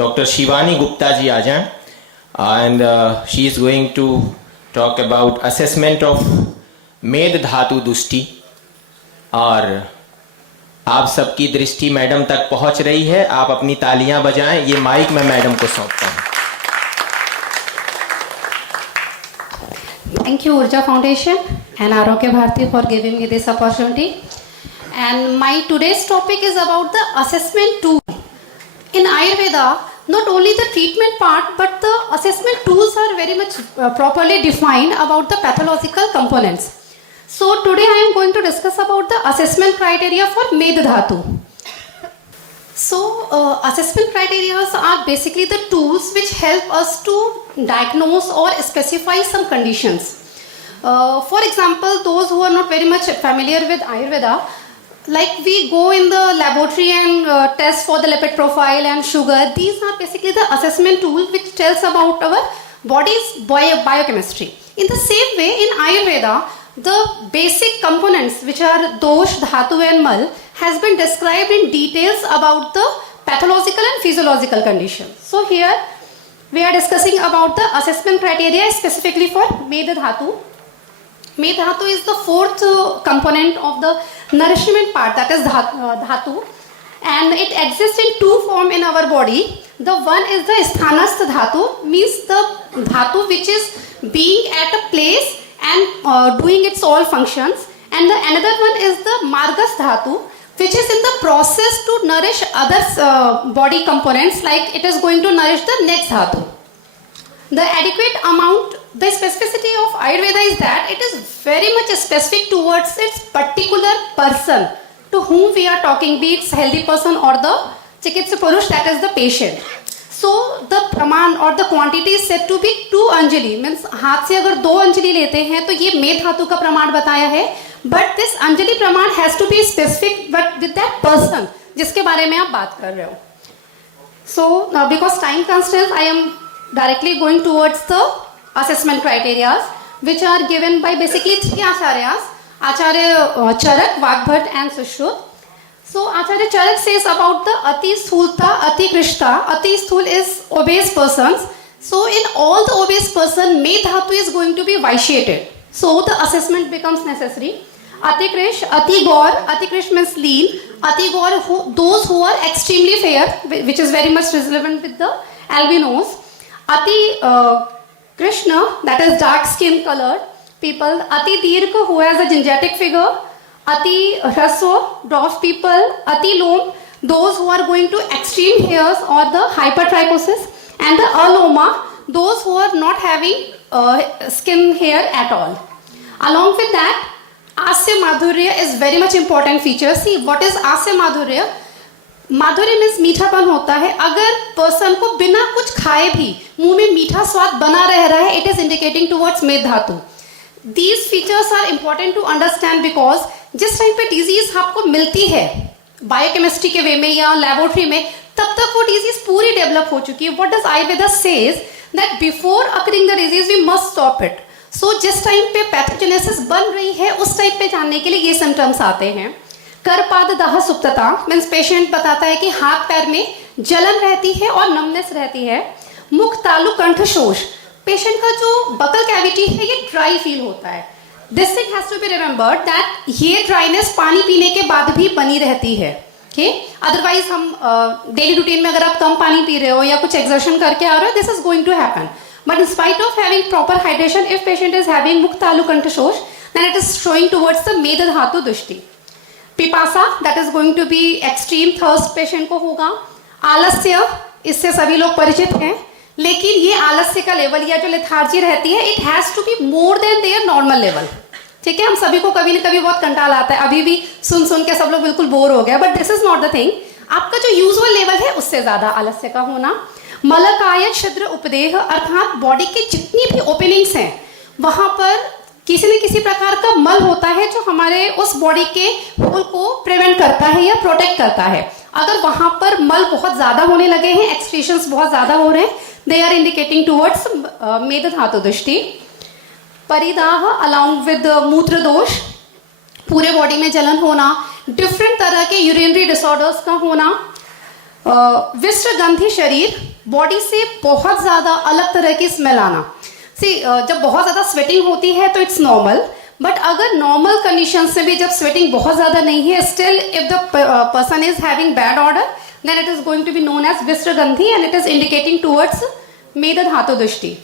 Dr. Shivani Gupta ji आ जाएं and she is going to talk about assessment of मेद धातु दुष्टि। और आप सबकी दृष्टि मैडम तक पहुंच रही है, आप अपनी तालियां बजाएं। ये माइक मैं मैडम को सौंपता हूं। Thank you Urja Foundation and Arogya Bharati for giving me this opportunity. And my today's topic is about the assessment tool. In Ayurveda, not only the treatment part but the assessment tools are very much properly defined about the pathological components. So today I am going to discuss about the assessment criteria for Med Dhatu. So assessment criteria are basically the tools which help us to diagnose or specify some conditions. For example, those who are not very much familiar with Ayurveda, like we go in the laboratory and test for the lipid profile and sugar. These are basically the assessment tool which tells about our body's biochemistry. In the same way, in Ayurveda, the basic components which are dosh, dhatu and mal has been described in details about the pathological and physiological conditions. So here we are discussing about the assessment criteria specifically for Med Dhatu. Med Dhatu is the fourth component of the nourishment part, that is dhatu, and it exists in two forms in our body. The one is the sthanastha dhatu, means the dhatu which is being at a place and doing its all functions, and the another one is the margas dhatu, which is in the process to nourish other body components, like it is going to nourish the next dhatu. The adequate amount, the specificity of Ayurveda is that it is very much specific towards its particular person to whom we are talking, be it healthy person or the Chikitsa Purush, that is the patient. So the praman or the quantity is said to be 2 Anjali, means हाथ से अगर 2 अंजलि लेते हैं तो ये मेद धातु का प्रमाण बताया है, but this अंजलि प्रमाण has to be specific but with that person जिसके बारे में आप बात कर रहे हो. So because time constraints, I am directly going towards the assessment criteria which are given by basically 3 acharyas, Acharya Charak, Vagbhat and Sushruta. So Acharya Charak says about the Ati Sthulta, Ati Krishta. Ati Sthul is obese persons. So in all the obese person, Med Dhatu is going to be vitiated. So the assessment becomes necessary. Ati Krish, Ati Gaur. Ati Krish means lean. Ati Gaur, those who are extremely fair, which is very much relevant with the albinos. Ati Krishna, that is dark skin colored people. Ati Dirgha, who has a genetic figure. Ati Hraso, dwarf people. Ati Lom, those who are going to extreme hairs or the hypertrichosis. And the Aloma, those who are not having skin hair at all. Along with that, Asya Madhurya is very much important feature. See, what is Asya Madhurya? माधुर्य means मीठापन होता है. अगर person को बिना कुछ खाए भी मुंह में मीठा स्वाद बना रह रहा है, इट इज इंडिकेटिंग टुवर्ड्स मेद धातु. These features are important to understand because जिस टाइम पे डिजीज आपको मिलती है बायोकेमिस्ट्री के वे में या लेबोरेटरी में, तब तक वो डिजीज पूरी डेवलप हो चुकी है. What does Ayurveda says that before occurring the disease we must stop it. So जिस टाइम पे पैथोजेनेसिस बन रही है उस टाइम पे जानने के लिए ये सिम्टम्स आते हैं. करपाद दाह सुप्तता मीन्स पेशेंट बताता है कि हाथ पैर में जलन रहती है और नमनेस रहती है. मुख तालु कंठ शोष, पेशेंट का जो बकल कैविटी है ये ड्राई फील होता है. This thing has to be remembered that ये ड्राइनेस पानी पीने के बाद भी बनी रहती है. अदरवाइज हम डेली रूटीन में अगर आप कम पानी पी रहे हो या कुछ एक्सर्शन करके आ रहे हो, this is going to happen. But in spite of having proper hydration, if patient is having मुख तालु कंठ शोष, then it is showing towards the मेद धातु दुष्टि. पिपासा, that is going to be extreme thirst patient को होगा. आलस्य, इससे सभी लोग परिचित हैं, लेकिन ये आलस्य का लेवल या जो लेथार्जी रहती है, it has to be more than their normal level. ठीक है, हम सभी को कभी न कभी बहुत कंटाल आता है. अभी भी सुन के सब लोग बिल्कुल बोर हो गए, but this is not the thing. आपका जो यूजुअल लेवल है उससे ज्यादा आलस्य का होना. मलकाय छिद्र उपदेह, अर्थात बॉडी की जितनी भी ओपनिंग्स हैं वहां पर किसी न किसी प्रकार का मल होता है जो हमारे उस बॉडी के होल को प्रिवेंट करता है या प्रोटेक्ट करता है. अगर वहां पर मल बहुत ज्यादा होने लगे हैं, एक्सक्रीशंस बहुत ज्यादा हो रहे हैं, दे आर इंडिकेटिंग टुवर्ड्स मेद धातु दृष्टि. परिदाह अलॉन्ग विद मूत्र दोष, पूरे बॉडी में जलन होना, डिफरेंट तरह के यूरिनरी डिसऑर्डर्स का होना. विष्ट गंधी शरीर, बॉडी से बहुत ज़्यादा अलग तरह की स्मेल आना। जब बहुत ज़्यादा स्वेटिंग होती है तो इट्स नॉर्मल, बट अगर नॉर्मल कंडीशन में भी जब स्वेटिंग बहुत ज़्यादा नहीं है, still if the person is having bad order, then it is going to be known as विस्त्रगंधि and it is indicating towards मेद धातु दृष्टि।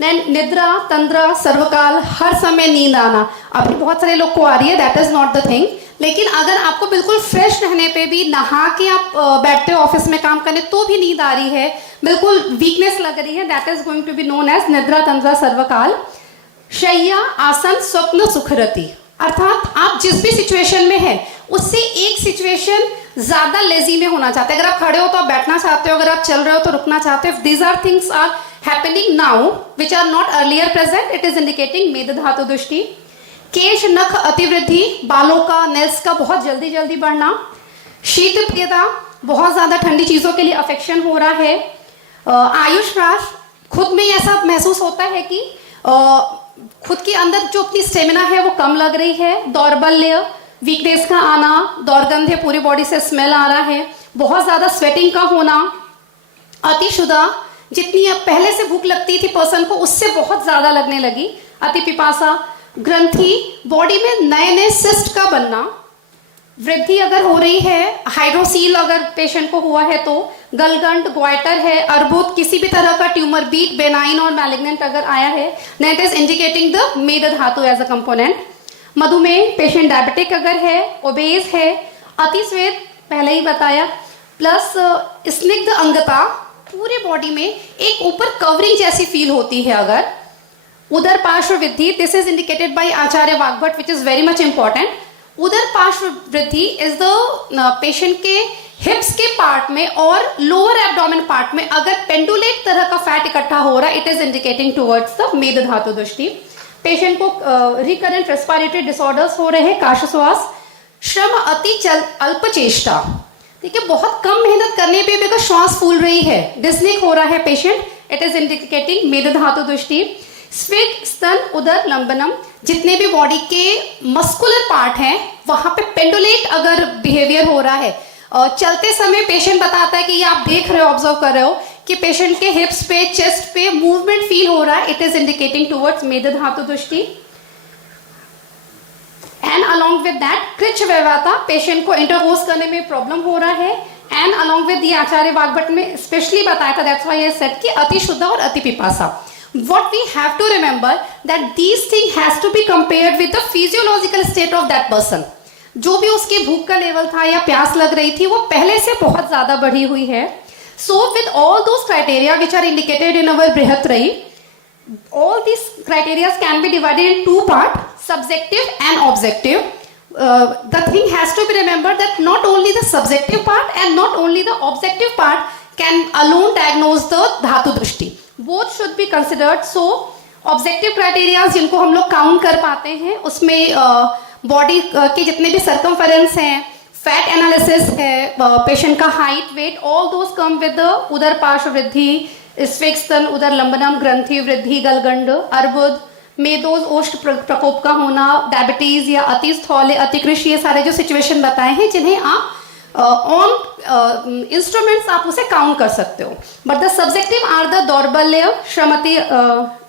देन निद्रा, तंद्रा, सर्वकाल, हर समय नींद आना। अभी बहुत सारे लोग को आ रही है, that is not the thing. लेकिन अगर आपको बिल्कुल फ्रेश रहने पे भी, नहा के आप बैठते हो ऑफिस में काम करने तो भी नींद आ रही है, बिल्कुल वीकनेस लग रही है, that is going to be known as निद्रा, तंद्रा, सर्वकाल। शैया, आसन, स्वप्न, सुखरति, अर्थात आप जिस भी सिचुएशन में है उससे एक सिचुएशन ज्यादा लेजी में होना चाहते हैं। अगर आप खड़े हो तो आप बैठना चाहते हो, अगर आप चल रहे हो तो रुकना चाहते हो। These are things are happening now which are not earlier present, it is indicating मेद धातु दृष्टि। केश, नख अतिवृद्धि, बालों का, नेल्स का बहुत जल्दी जल्दी बढ़ना। शीत प्रियता, बहुत ज्यादा ठंडी चीजों के लिए अफेक्शन हो रहा है। आयुष ह्रास, खुद में ऐसा महसूस होता है कि खुद के अंदर जो अपनी स्टेमिना है वो कम लग रही है। दौर्बल्य, वीकनेस का आना, दौर्गंध, पूरी बॉडी से स्मेल आ रहा है। बहुत ज्यादा स्वेटिंग का होना। अतिशुदा, जितनी अब पहले से भूख लगती थी पर्सन को उससे बहुत ज्यादा लगने लगी। अति पिपासा। ग्रंथि, बॉडी में नए नए सिस्ट का बनना। वृद्धि अगर हो रही है, हाइड्रोसील अगर पेशेंट को हुआ है तो, गलगंड, ग्वाइटर है, अर्बुद, किसी भी तरह का ट्यूमर, बीट, बेनाइन और मैलिग्नेंट अगर आया है, दैट इज इंडिकेटिंग द मेद धातु एज अ कंपोनेंट। मधुमेह, पेशेंट डायबिटिक अगर है, ओबेज है। अतिस्वेद पहले ही बताया। प्लस स्निग्ध अंगता, पूरे बॉडी में एक ऊपर कवरिंग जैसी फील होती है अगर। उदर पार्श्व वृद्धि, this is indicated by Acharya Vagbhata which is very much important. उदर पार्श्व वृद्धि इज द पेशेंट के हिप्स के पार्ट में और लोअर एब्डोमेन पार्ट में अगर पेंडुलेट तरह का फैट इकट्ठा हो रहा है, it is indicating towards the मेद धातु दृष्टि। पेशेंट को रिकरेंट रेस्पिरेटरी डिसऑर्डर्स हो रहे हैं, काशश्वास। श्रम अति अल्प चेष्टा, ठीक है, बहुत कम मेहनत करने पे भी अगर श्वास फूल रही है, डिस्निक हो रहा है पेशेंट, इट इज इंडिकेटिंग मेद धातु दृष्टि। स्फिग, स्तन, उदर, लंबनम, जितने भी बॉडी के मस्कुलर पार्ट हैं वहां पे पेंडुलेट अगर बिहेवियर हो रहा है, चलते समय पेशेंट बताता है कि ये आप देख रहे हो, ऑब्जर्व कर रहे हो कि पेशेंट के हिप्स पे, चेस्ट पे मूवमेंट फील हो रहा है, इट इज इंडिकेटिंग टुवर्ड्स मेद धातु दृष्टि। एंड अलॉन्ग विद दैट कृच्छ व्यवहाता, पेशेंट को इंटरकोर्स करने में प्रॉब्लम हो रहा है। एंड अलॉन्ग विद ये आचार्य वाग्भट में स्पेशली बताया था, दैट्स व्हाई आई सेड कि अति शुद्ध और अति पिपासा। What we have to remember that these things has to be compared with the physiological state of that person. जो भी उसकी भूख का लेवल था या प्यास लग रही थी वो पहले से बहुत ज्यादा बढ़ी हुई है। So with all those criteria which are indicated in our Brihatrayi, all these criteria can be divided in two parts, subjective and objective. The thing has to be remembered that not only the subjective part and not only the objective part can alone diagnose the dhatu drishti. Both should be considered. So objective criteria जिनको हम लोग count कर पाते हैं उसमें body के जितने भी सर्कमफेरेंस हैं, फैट एनालिसिस है, पेशेंट का height, weight, all those come with उदर पार्श्व वृद्धि, स्फिक्स्तन, उदर लंबनम, ग्रंथि वृद्धि, गलगंड, अर्बुद, मेदोज, ओष्ठ प्रकोप का होना, डायबिटीज या अतिस्थौल्य, अतिकृषि, ये सारे जो सिचुएशन बताए हैं जिन्हें आप ऑन इंस्ट्रूमेंट्स आप उसे काउंट कर सकते हो। But the subjective are the दौर्बल्य,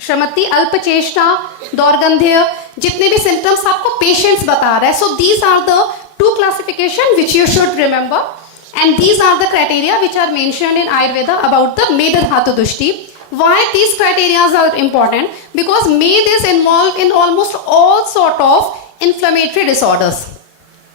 श्रमति, अल्पचेष्टा, दौर्गंध्य, जितने भी सिम्टम्स आपको पेशेंट्स बता रहा है। So these are the two classification which you should remember and these are the criteria which are mentioned in Ayurveda about the Meda Dhatu Dushti. Why these criteria are important? Because Meda is involved in almost all sort of inflammatory disorders.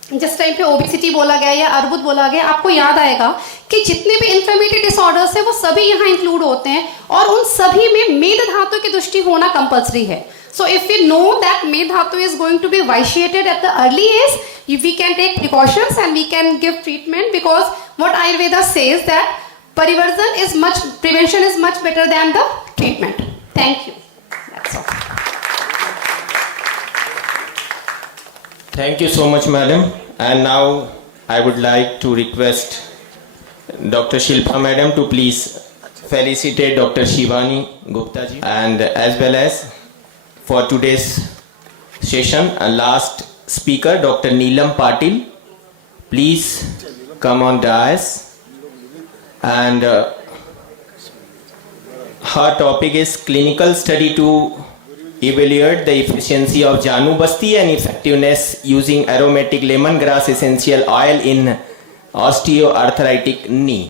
जिस time पे obesity बोला गया या अर्बुद बोला गया, आपको याद आएगा कि जितने भी इन्फ्लेमेटरी डिसऑर्डर्स है वो सभी यहाँ इंक्लूड होते हैं और उन सभी में मेद धातु की दृष्टि होना कंपल्सरी है। So if we know that Med Dhatu is going to be vitiated at the early age, we can take precautions and we can give treatment, because what Ayurveda says that prevention is much better than the treatment. Thank you. That's all. Thank you so much, madam. And now I would like to request Dr. Shilpa madam to please felicitate Dr. Shivani Gupta ji, and as well as for today's session, last speaker Dr. Neelam Patil, please come on dais, and her topic is clinical study to evaluate the efficiency of Janu Basti and effectiveness using aromatic lemongrass essential oil in osteoarthritic knee.